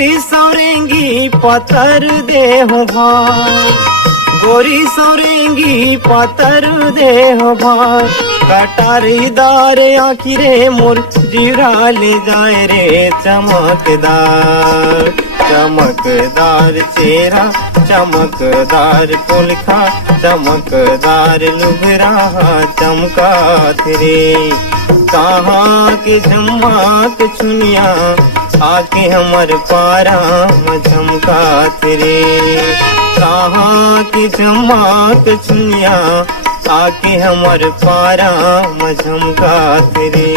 गोरी सौरेंगी पतर देह भार, गोरी सौरेंगी पतर देह भार, कटारीदार आँखी रे मोर जीरा ले जाए रे चमकदार, चमकदार चेहरा चमकदार पुलखा, चमकदार लुगरा चमकात रे। कहाँ के झमक छुनिया आके हमर पारा झमकात रे, कहाँ के झमक छुनिया आके हमर पारा झमकात रे।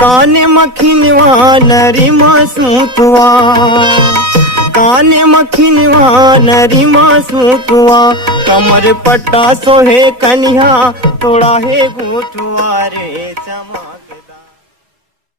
काने मखिनवा नरी मासूतवा, काने मखिनवा नरी मासूतवा, कमर पट्टा सोहे कन्या थोड़ा है गोटुआ रे चमा।